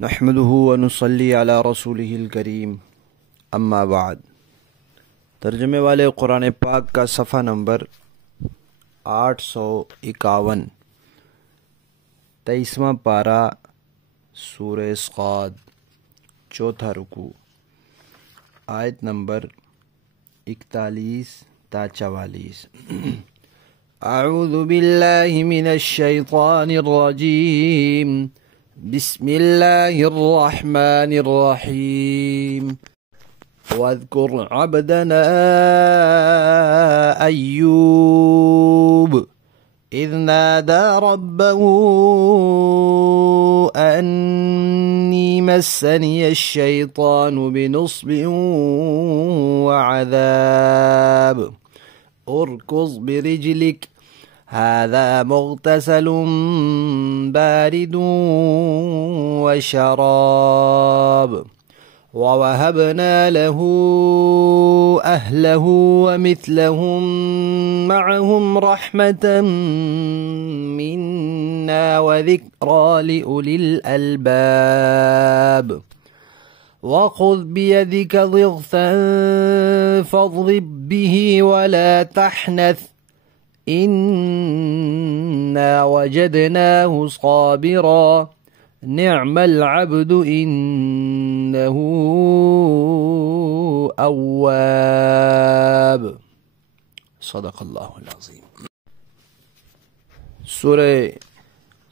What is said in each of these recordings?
نحمده ونصلي على رسوله الکریم اما بعد۔ ترجمے والے قرآن پاک کا صفحہ نمبر 851، 23واں پارہ، سورہ صاد، چوتھا رکوع، آیت نمبر 41 تا 44۔ اعوذ باللہ من الشیطان الرجیم، بسم اللہ الرحمن الرحیم۔ واذکر عبدنا ایوب اذ نادى ربه أني مسني الشيطان بنصب وعذاب اركض برجلك هذا مغتسل بارد وشراب ووهبنا له أهله ومثلهم معهم رحمة منا وذكرى لأولي الألباب وخذ بيدك ضغثا فاضرب به ولا تحنث إنا وجدناه صابرا نعم العبد إنه أواب۔ صدق اللہ العظیم۔ سورہ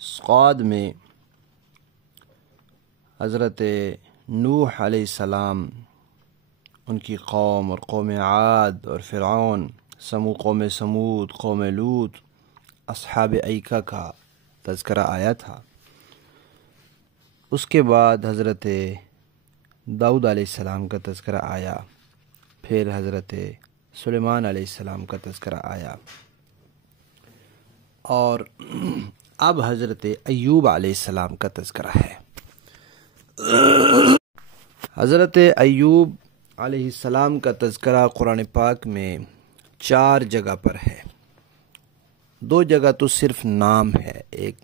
صاد میں حضرت نوح علیہ السلام، ان کی قوم اور قوم عاد اور فرعون، قوم سمود، قوم لوط، اصحاب ایکہ کا تذکرہ آیا تھا۔ اس کے بعد حضرت داؤد علیہ السلام کا تذکرہ آیا، پھر حضرت سلیمان علیہ السلام کا تذکرہ آیا، اور اب حضرت ایوب علیہ السلام کا تذکرہ ہے۔ حضرت ایوب علیہ السلام کا تذکرہ قرآن پاک میں 4 جگہ پر ہے۔ 2 جگہ تو صرف نام ہے، ایک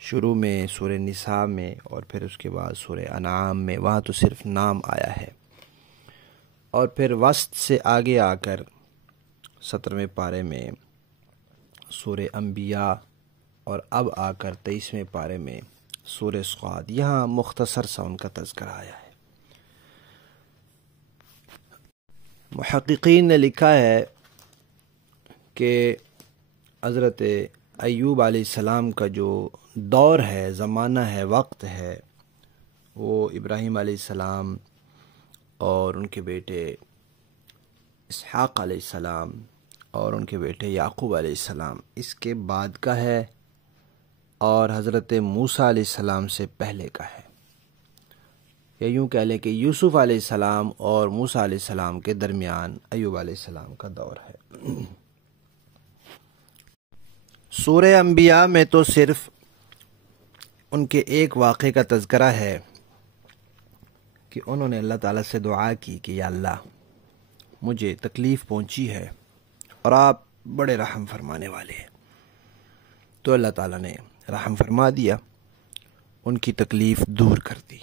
شروع میں سورہ نساء میں اور پھر اس کے بعد سورہ انعام میں، وہاں تو صرف نام آیا ہے، اور پھر وسط سے آگے آ کر 17ویں پارے میں سورہ انبیاء، اور اب آ کر 23ویں پارے میں سورہ صاد، یہاں مختصر سا ان کا تذکرہ آیا ہے۔ محققین نے لکھا ہے کہ حضرت ایوب علیہ السلام کا جو دور ہے، زمانہ ہے، وقت ہے، وہ ابراہیم علیہ السلام اور ان کے بیٹے اسحاق علیہ السلام اور ان کے بیٹے یعقوب علیہ السلام اس کے بعد کا ہے، اور حضرت موسیٰ علیہ السلام سے پہلے کا ہے، یا یوں کہہ لیں کہ یوسف علیہ السلام اور موسیٰ علیہ السلام کے درمیان ایوب علیہ السلام کا دور ہے۔ سورہ انبیاء میں تو صرف ان کے ایک واقعے کا تذکرہ ہے کہ انہوں نے اللہ تعالیٰ سے دعا کی کہ یا اللہ، مجھے تکلیف پہنچی ہے اور آپ بڑے رحم فرمانے والے ہیں، تو اللہ تعالیٰ نے رحم فرما دیا، ان کی تکلیف دور کر دی،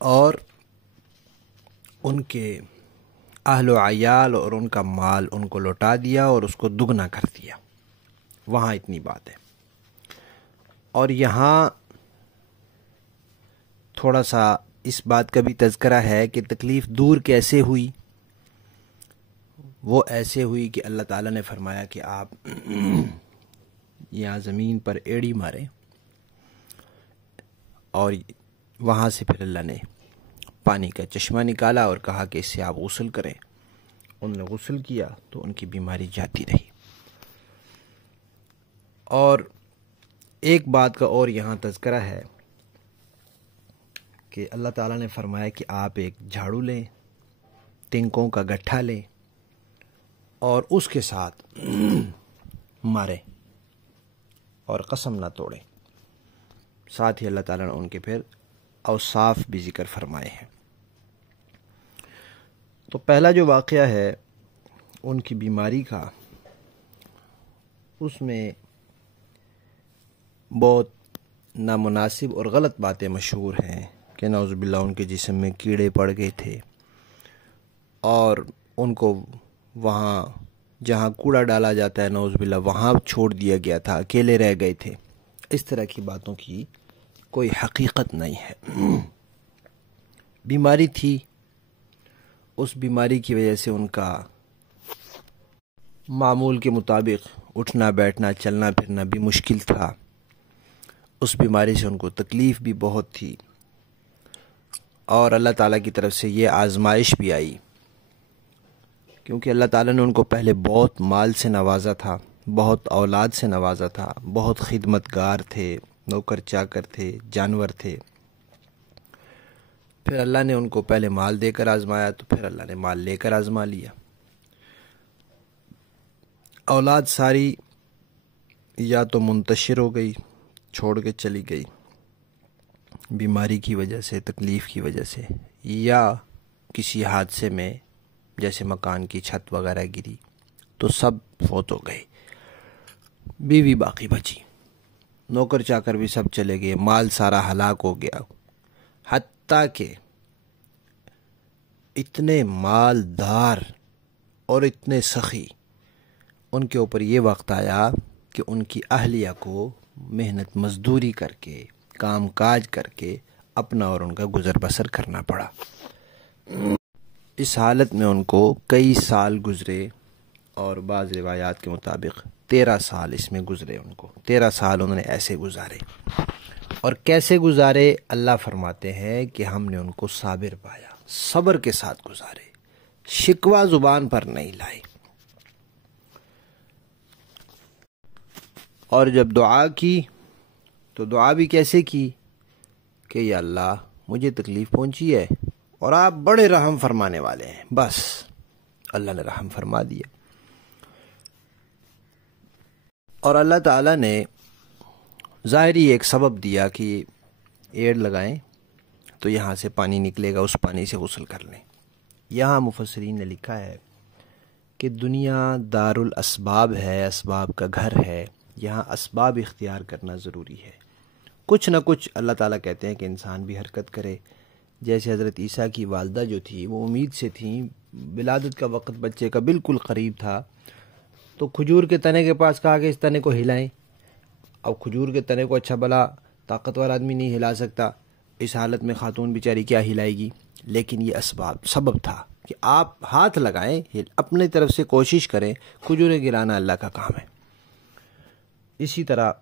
اور ان کے اہل و عیال اور ان کا مال ان کو لوٹا دیا اور اس کو دگنا کر دیا۔ وہاں اتنی بات ہے، اور یہاں تھوڑا سا اس بات کا بھی تذکرہ ہے کہ تکلیف دور کیسے ہوئی۔ وہ ایسے ہوئی کہ اللہ تعالیٰ نے فرمایا کہ آپ یہاں زمین پر ایڑی ماریں، اور وہاں سے پھر اللہ نے پانی کا چشمہ نکالا اور کہا کہ اس سے آپ غسل کریں۔ انہوں نے غسل کیا تو ان کی بیماری جاتی رہی۔ اور ایک بات کا اور یہاں تذکرہ ہے کہ اللہ تعالیٰ نے فرمایا کہ آپ ایک جھاڑو لیں، تنکوں کا گٹھا لیں اور اس کے ساتھ ماریں اور قسم نہ توڑیں۔ ساتھ ہی اللہ تعالیٰ نے ان کے پھر اوصاف بھی ذکر فرمائے ہیں۔ تو پہلا جو واقعہ ہے ان کی بیماری کا، اس میں بہت نامناسب اور غلط باتیں مشہور ہیں کہ نعوذ باللہ ان کے جسم میں کیڑے پڑ گئے تھے اور ان کو وہاں جہاں کوڑا ڈالا جاتا ہے نعوذ باللہ وہاں چھوڑ دیا گیا تھا، اکیلے رہ گئے تھے۔ اس طرح کی باتوں کی کوئی حقیقت نہیں ہے۔ بیماری تھی، اس بیماری کی وجہ سے ان کا معمول کے مطابق اٹھنا بیٹھنا چلنا پھرنا بھی مشکل تھا۔ اس بیماری سے ان کو تکلیف بھی بہت تھی اور اللہ تعالیٰ کی طرف سے یہ آزمائش بھی آئی، کیونکہ اللہ تعالیٰ نے ان کو پہلے بہت مال سے نوازا تھا، بہت اولاد سے نوازا تھا، بہت خدمتگار تھے، نوکر چاکر تھے، جانور تھے۔ پھر اللہ نے ان کو پہلے مال دے کر آزمایا تو پھر اللہ نے مال لے کر آزما لیا۔ اولاد ساری یا تو منتشر ہو گئی، چھوڑ کے چلی گئی بیماری کی وجہ سے، تکلیف کی وجہ سے، یا کسی حادثے میں جیسے مکان کی چھت وغیرہ گری تو سب فوت ہو گئے، بیوی باقی بچی، نوکر چاکر بھی سب چلے گئے، مال سارا ہلاک ہو گیا۔ حتیٰ کہ اتنے مالدار اور اتنے سخی، ان کے اوپر یہ وقت آیا کہ ان کی اہلیہ کو محنت مزدوری کر کے، کام کاج کر کے اپنا اور ان کا گزر بسر کرنا پڑا۔ اس حالت میں ان کو کئی سال گزرے اور بعض روایات کے مطابق 13 سال اس میں گزرے، ان کو 13 سال انہوں نے ایسے گزارے۔ اور کیسے گزارے؟ اللہ فرماتے ہیں کہ ہم نے ان کو صابر پایا، صبر کے ساتھ گزارے، شکوہ زبان پر نہیں لائے۔ اور جب دعا کی تو دعا بھی کیسے کی کہ یا اللہ مجھے تکلیف پہنچی ہے اور آپ بڑے رحم فرمانے والے ہیں، بس اللہ نے رحم فرما دیا۔ اور اللہ تعالیٰ نے ظاہری ایک سبب دیا کہ ایڑ لگائیں تو یہاں سے پانی نکلے گا، اس پانی سے غسل کر لیں۔ یہاں مفسرین نے لکھا ہے کہ دنیا دار الاسباب ہے، اسباب کا گھر ہے، یہاں اسباب اختیار کرنا ضروری ہے۔ کچھ نہ کچھ اللہ تعالیٰ کہتے ہیں کہ انسان بھی حرکت کرے۔ جیسے حضرت عیسیٰ کی والدہ جو تھی وہ امید سے تھیں، ولادت کا وقت بچے کا بالکل قریب تھا، تو کھجور کے تنے کے پاس کہا کہ اس تنے کو ہلائیں۔ اب کھجور کے تنے کو اچھا بھلا طاقتور آدمی نہیں ہلا سکتا، اس حالت میں خاتون بیچاری کیا ہلائے گی؟ لیکن یہ سبب تھا کہ آپ ہاتھ لگائیں، اپنے طرف سے کوشش کریں، کھجوریں گرانا اللہ کا کام ہے۔ اسی طرح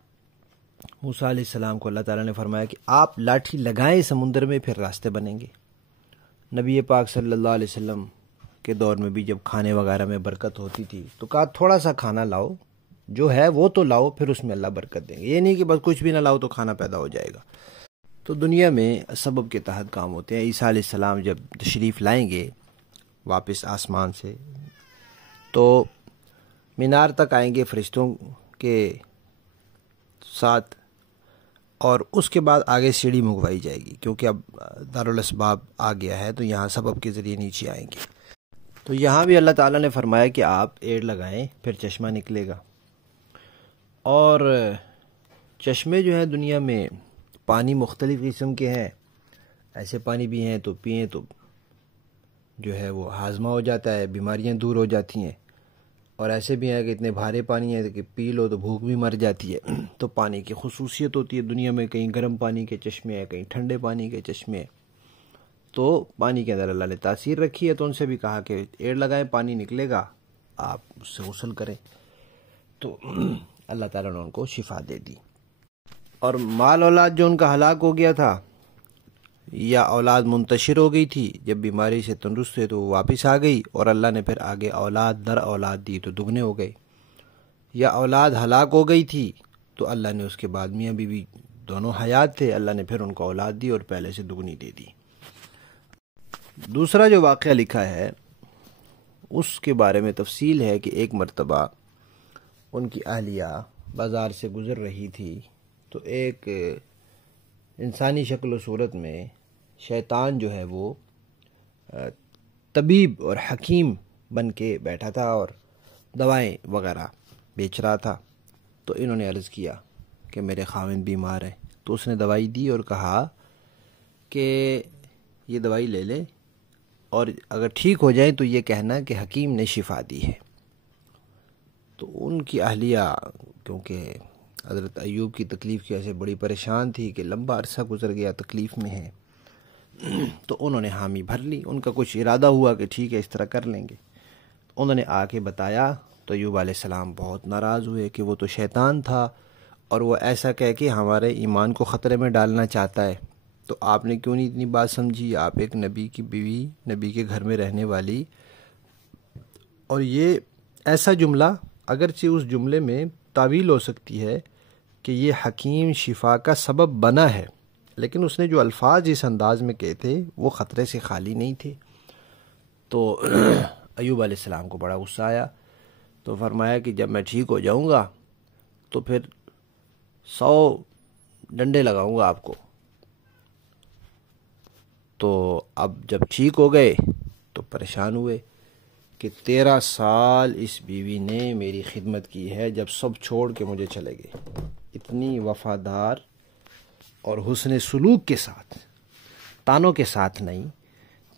موسیٰ علیہ السلام کو اللہ تعالیٰ نے فرمایا کہ آپ لاٹھی لگائیں سمندر میں، پھر راستے بنیں گے۔ نبی پاک صلی اللہ علیہ وسلم کے دور میں بھی جب کھانے وغیرہ میں برکت ہوتی تھی تو کہا تھوڑا سا کھانا لاؤ، جو ہے وہ تو لاؤ، پھر اس میں اللہ برکت دیں گے۔ یہ نہیں کہ بس کچھ بھی نہ لاؤ تو کھانا پیدا ہو جائے گا۔ تو دنیا میں سبب کے تحت کام ہوتے ہیں۔ عیسیٰ علیہ السلام جب تشریف لائیں گے واپس آسمان سے تو مینار تک آئیں گے فرشتوں کے ساتھ، اور اس کے بعد آگے سیڑھی منگوائی جائے گی، کیونکہ اب دارالاسباب آ گیا ہے تو یہاں سبب کے ذریعے نیچے آئیں گے۔ تو یہاں بھی اللہ تعالیٰ نے فرمایا کہ آپ ایڑ لگائیں پھر چشمہ نکلے گا۔ اور چشمے جو ہیں دنیا میں پانی مختلف قسم کے ہیں، ایسے پانی بھی ہیں تو پئیں تو جو ہے وہ ہاضمہ ہو جاتا ہے، بیماریاں دور ہو جاتی ہیں، اور ایسے بھی ہیں کہ اتنے بھارے پانی ہیں کہ پی لو تو بھوک بھی مر جاتی ہے۔ تو پانی کی خصوصیت ہوتی ہے دنیا میں، کہیں گرم پانی کے چشمے ہیں، کہیں ٹھنڈے پانی کے چشمے ہیں۔ تو پانی کے اندر اللہ نے تاثیر رکھی ہے، تو ان سے بھی کہا کہ ایڑ لگائیں، پانی نکلے گا، آپ اس سے غسل کریں۔ تو اللہ تعالیٰ نے ان کو شفا دے دی۔ اور مال اولاد جو ان کا ہلاک ہو گیا تھا یا اولاد منتشر ہو گئی تھی، جب بیماری سے تندرست ہوئے تو وہ واپس آ گئی، اور اللہ نے پھر آگے اولاد در اولاد دی تو دگنے ہو گئے۔ یا اولاد ہلاک ہو گئی تھی تو اللہ نے اس کے بعد میاں بیوی دونوں حیات تھے، اللہ نے پھر ان کو اولاد دی اور پہلے سے دگنی دے دی۔ دوسرا جو واقعہ لکھا ہے اس کے بارے میں تفصیل ہے کہ ایک مرتبہ ان کی اہلیہ بازار سے گزر رہی تھی تو ایک انسانی شکل و صورت میں شیطان جو ہے وہ طبیب اور حکیم بن کے بیٹھا تھا اور دوائیں وغیرہ بیچ رہا تھا۔ تو انہوں نے عرض کیا کہ میرے خاوند بیمار ہے، تو اس نے دوائی دی اور کہا کہ یہ دوائی لے لے اور اگر ٹھیک ہو جائے تو یہ کہنا کہ حکیم نے شفا دی ہے۔ تو ان کی اہلیہ کیونکہ حضرت ایوب کی تکلیف کی وجہ سے بڑی پریشان تھی کہ لمبا عرصہ گزر گیا تکلیف میں ہے، تو انہوں نے حامی بھر لی۔ ان کا کچھ ارادہ ہوا کہ ٹھیک ہے اس طرح کر لیں گے۔ انہوں نے آ کے بتایا تو ایوب علیہ السلام بہت ناراض ہوئے کہ وہ تو شیطان تھا اور وہ ایسا کہہ کے ہمارے ایمان کو خطرے میں ڈالنا چاہتا ہے، تو آپ نے کیوں نہیں اتنی بات سمجھی؟ آپ ایک نبی کی بیوی، نبی کے گھر میں رہنے والی، اور یہ ایسا جملہ، اگرچہ اس جملے میں تعویل ہو سکتی ہے کہ یہ حکیم شفا کا سبب بنا ہے، لیکن اس نے جو الفاظ اس انداز میں کہے تھے وہ خطرے سے خالی نہیں تھے۔ تو ایوب علیہ السلام کو بڑا غصہ آیا، تو فرمایا کہ جب میں ٹھیک ہو جاؤں گا تو پھر 100 ڈنڈے لگاؤں گا آپ کو۔ تو اب جب ٹھیک ہو گئے تو پریشان ہوئے کہ 13 سال اس بیوی نے میری خدمت کی ہے، جب سب چھوڑ کے مجھے چلے گئے، اتنی وفادار اور حسن سلوک کے ساتھ، تانوں کے ساتھ نہیں،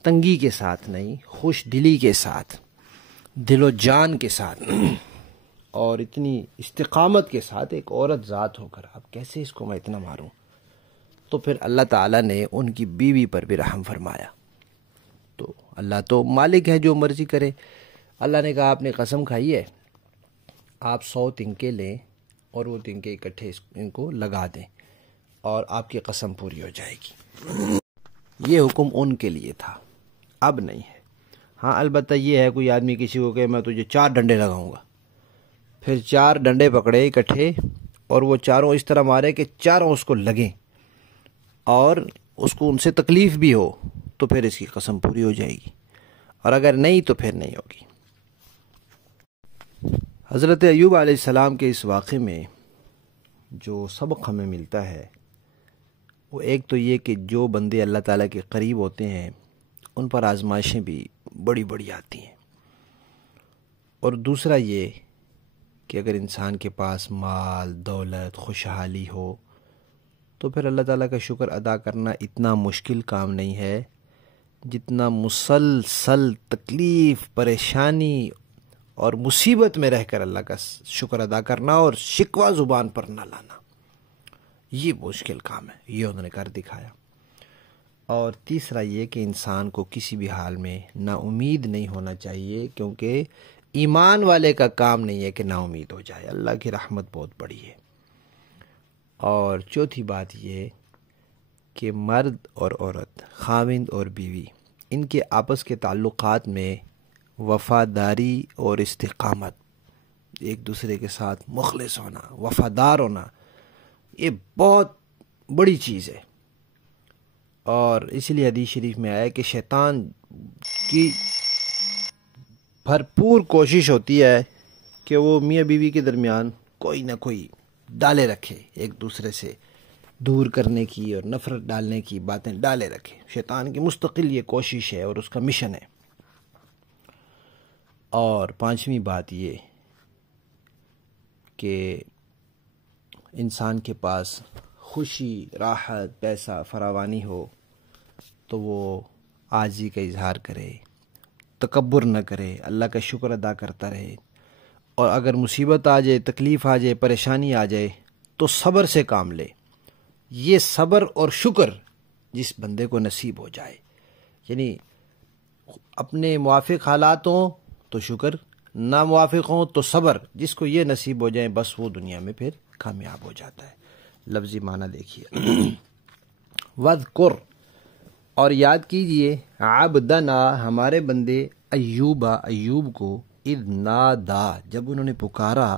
تنگی کے ساتھ نہیں، خوش دلی کے ساتھ، دل و جان کے ساتھ، اور اتنی استقامت کے ساتھ ایک عورت ذات ہو کر اب کیسے اس کو میں اتنا ماروں؟ تو پھر اللہ تعالیٰ نے ان کی بیوی پر بھی رحم فرمایا۔ تو اللہ تو مالک ہے، جو مرضی کرے۔ اللہ نے کہا آپ نے قسم کھائی ہے، آپ 100 تنکے لیں اور وہ تنکے اکٹھے ان کو لگا دیں اور آپ کی قسم پوری ہو جائے گی۔ یہ حکم ان کے لیے تھا، اب نہیں ہے۔ ہاں البتہ یہ ہے کوئی آدمی کسی کو کہ میں تجھے 4 ڈنڈے لگاؤں گا، پھر 4 ڈنڈے پکڑے اکٹھے اور وہ چاروں اس طرح مارے کہ چاروں اس کو لگیں اور اس کو ان سے تکلیف بھی ہو، تو پھر اس کی قسم پوری ہو جائے گی، اور اگر نہیں تو پھر نہیں ہوگی۔ حضرت ایوب علیہ السلام کے اس واقعے میں جو سبق ہمیں ملتا ہے وہ ایک تو یہ کہ جو بندے اللہ تعالیٰ کے قریب ہوتے ہیں ان پر آزمائشیں بھی بڑی بڑی آتی ہیں، اور دوسرا یہ کہ اگر انسان کے پاس مال، دولت، خوشحالی ہو تو پھر اللہ تعالیٰ کا شکر ادا کرنا اتنا مشکل کام نہیں ہے جتنا مسلسل تکلیف، پریشانی اور مصیبت میں رہ کر اللہ کا شکر ادا کرنا اور شکوہ زبان پر نہ لانا۔ یہ مشکل کام ہے، یہ انہوں نے کر دکھایا۔ اور تیسرا یہ کہ انسان کو کسی بھی حال میں نا امید نہیں ہونا چاہیے، کیونکہ ایمان والے کا کام نہیں ہے کہ نا امید ہو جائے، اللہ کی رحمت بہت بڑی ہے۔ اور چوتھی بات یہ کہ مرد اور عورت، خاوند اور بیوی، ان کے آپس کے تعلقات میں وفاداری اور استقامت، ایک دوسرے کے ساتھ مخلص ہونا، وفادار ہونا، یہ بہت بڑی چیز ہے۔ اور اسی لیے حدیث شریف میں آیا کہ شیطان کی بھرپور کوشش ہوتی ہے کہ وہ میاں بیوی کے درمیان کوئی نہ کوئی ڈالے رکھے، ایک دوسرے سے دور کرنے کی اور نفرت ڈالنے کی باتیں ڈالے رکھے۔ شیطان کی مستقل یہ کوشش ہے اور اس کا مشن ہے۔ اور پانچویں بات یہ کہ انسان کے پاس خوشی، راحت، پیسہ، فراوانی ہو تو وہ عاجزی کا اظہار کرے، تکبر نہ کرے، اللہ کا شکر ادا کرتا رہے، اور اگر مصیبت آ جائے، تکلیف آ جائے، پریشانی آ جائے تو صبر سے کام لے۔ یہ صبر اور شکر جس بندے کو نصیب ہو جائے، یعنی اپنے موافق حالات ہوں تو شکر، نا موافق ہوں تو صبر، جس کو یہ نصیب ہو جائے بس وہ دنیا میں پھر کامیاب ہو جاتا ہے۔ لفظی معنی دیکھیے، وَذْكُرْ، اور یاد کیجئے، عبدنا، ہمارے بندے، ایوب کو، اذ نادا، جب انہوں نے پکارا،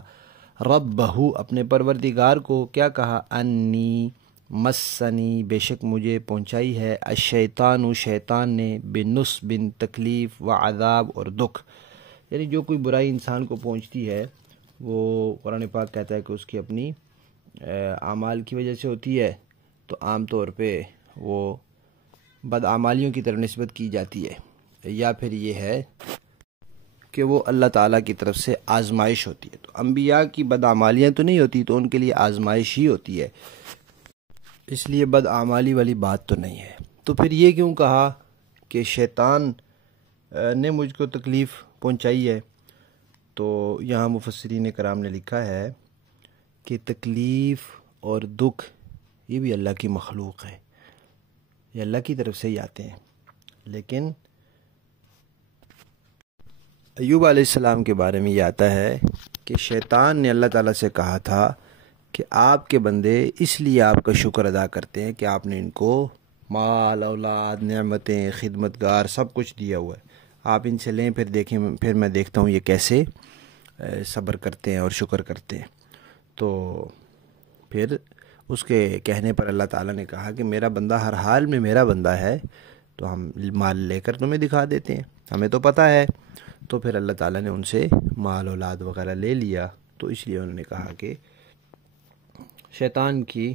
ربہ، اپنے پروردگار کو، کیا کہا؟ انی مسنی، بے شک مجھے پہنچائی ہے، الشیطان، شیطان نے، بنصب، تکلیف، وعذاب، اور دکھ، یعنی جو کوئی برائی انسان کو پہنچتی ہے وہ قرآن پاک کہتا ہے کہ اس کی اپنی اعمال کی وجہ سے ہوتی ہے، تو عام طور پہ وہ بدعمالیوں کی طرف نسبت کی جاتی ہے، یا پھر یہ ہے کہ وہ اللہ تعالیٰ کی طرف سے آزمائش ہوتی ہے. تو انبیاء کی بدعمالیاں تو نہیں ہوتی، تو ان کے لیے آزمائش ہی ہوتی ہے، اس لیے بدعمالی والی بات تو نہیں ہے. تو پھر یہ کیوں کہا کہ شیطان نے مجھ کو تکلیف پہنچائی ہے؟ تو یہاں مفسرین کرام نے لکھا ہے کہ تکلیف اور دکھ یہ بھی اللہ کی مخلوق ہے، یہ اللہ کی طرف سے ہی آتے ہیں. لیکن ایوب علیہ السلام کے بارے میں یہ آتا ہے کہ شیطان نے اللہ تعالیٰ سے کہا تھا کہ آپ کے بندے اس لیے آپ کا شکر ادا کرتے ہیں کہ آپ نے ان کو مال، اولاد، نعمتیں، خدمتگار سب کچھ دیا ہوا ہے. آپ ان سے لیں، پھر میں دیکھتا ہوں یہ کیسے صبر کرتے ہیں اور شکر کرتے ہیں. تو پھر اس کے کہنے پر اللہ تعالیٰ نے کہا کہ میرا بندہ ہر حال میں میرا بندہ ہے، تو ہم مال لے کر تمہیں دکھا دیتے ہیں، ہمیں تو پتہ ہے. تو پھر اللہ تعالیٰ نے ان سے مال، اولاد وغیرہ لے لیا. تو اس لیے انہوں نے کہا کہ شیطان کی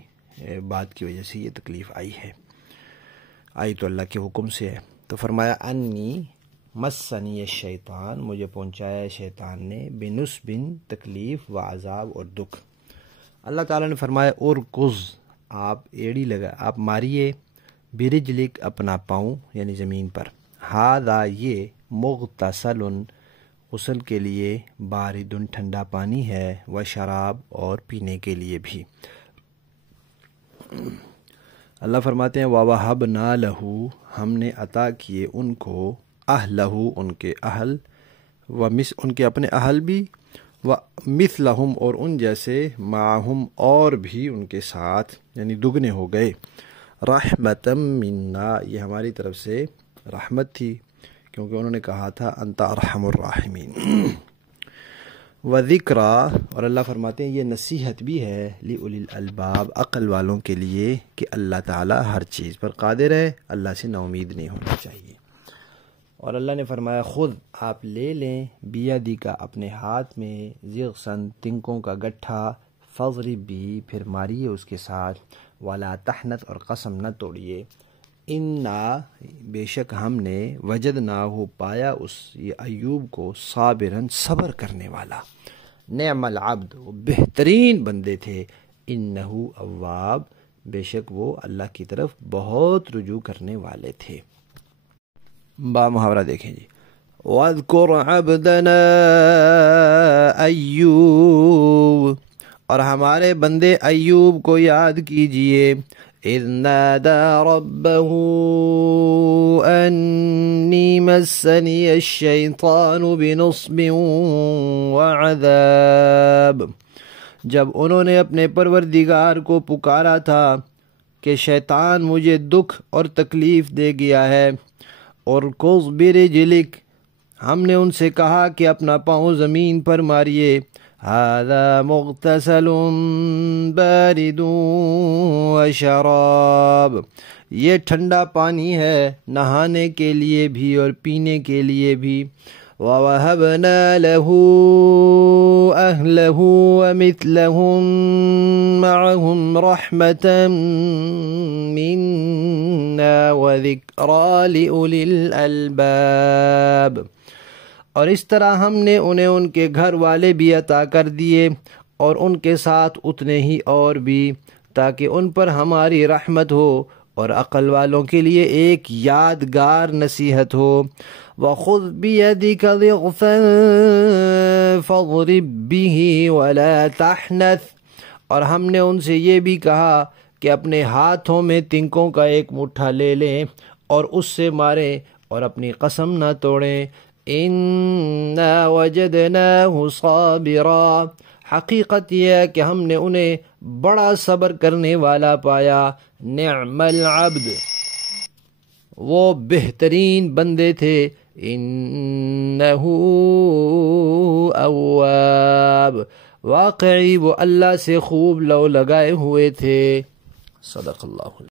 بات کی وجہ سے یہ تکلیف آئی تو اللہ کے حکم سے ہے. تو فرمایا انی مسنی الشیطان، مجھے پہنچایا شیطان نے، بنصب، تکلیف، و عذاب، اور دکھ. اللہ تعالیٰ نے فرمایا ارکض، آپ ایڑی لگا، آپ ماریے، برجلک، اپنا پاؤں یعنی زمین پر، ھذا، یہ، مغتسل، غسل کے لیے، بارد، ٹھنڈا پانی ہے، و شراب، اور پینے کے لیے بھی. اللہ فرماتے ہیں وَوَهَبْنَا لَهُ، ہم نے عطا کیے ان کو، اہلہ، ان کے اہل، ان کے اپنے اہل بھی، وَمِثْلَهُمْ، اور ان جیسے، معہم، اور بھی ان کے ساتھ، یعنی دگنے ہو گئے. رحمتم منا، یہ ہماری طرف سے رحمت تھی، کیونکہ انہوں نے کہا تھا انت ارحم الراحمین. وذکریٰ، اور اللہ فرماتے ہیں یہ نصیحت بھی ہے، لِأُولِي الْأَلْبَابِ، عقل والوں کے لیے، کہ اللہ تعالیٰ ہر چیز پر قادر ہے، اللہ سے نا امید نہیں ہونا چاہیے. اور اللہ نے فرمایا خود، آپ لے لیں، بیدک، اپنے ہاتھ میں، ضغثاً، تنکوں کا گٹھا، فضرب بھی، پھر ماریے اس کے ساتھ، ولا تحنث، اور قسم نہ توڑیے، انا، بے شک ہم نے، وجدناہ، پایا اس یہ ایوب کو، صابراً، صبر کرنے والا، نعم العبد، وہ بہترین بندے تھے، انہو اواب، بے شک وہ اللہ کی طرف بہت رجوع کرنے والے تھے. با محاورہ دیکھیں جی. وَاذْكُرْ عَبْدَنَا ایوب، اور ہمارے بندے ایوب کو یاد کیجئے، اذ نادى ربه انی مسنی الشیطان بنصب وعذاب، جب انہوں نے اپنے پروردگار کو پکارا تھا کہ شیطان مجھے دکھ اور تکلیف دے گیا ہے. اور قُضْ برجلک، ہم نے ان سے کہا کہ اپنا پاؤں زمین پر ماریے، ھذا مغتسل بارد وشراب، یہ ٹھنڈا پانی ہے، نہانے کے لیے بھی اور پینے کے لیے بھی. وَوَهَبْنَا لَهُ أَهْلَهُ وَمِثْلَهُمْ مَعَهُمْ رَحْمَةً مِنَّا وَذِكْرَى لِأُولِي الْأَلْبَابِ، اور اس طرح ہم نے انہیں ان کے گھر والے بھی عطا کر دیے، اور ان کے ساتھ اتنے ہی اور بھی، تاکہ ان پر ہماری رحمت ہو اور عقل والوں کے لیے ایک یادگار نصیحت ہو. وَخُذْ بِيَدِكَ ضِغْثًا فَاضْرِب بِّهِ وَلَا تَحْنَثْ، اور ہم نے ان سے یہ بھی کہا کہ اپنے ہاتھوں میں تنکوں کا ایک مٹھا لے لیں اور اس سے ماریں اور اپنی قسم نہ توڑیں. اِنَّا وَجَدْنَاهُ صَابِرًا، حقیقت یہ ہے کہ ہم نے انہیں بڑا صبر کرنے والا پایا. نعم العبد، وہ بہترین بندے تھے، انہو اواب، واقعی وہ اللہ سے خوب لو لگائے ہوئے تھے. صدق اللہ.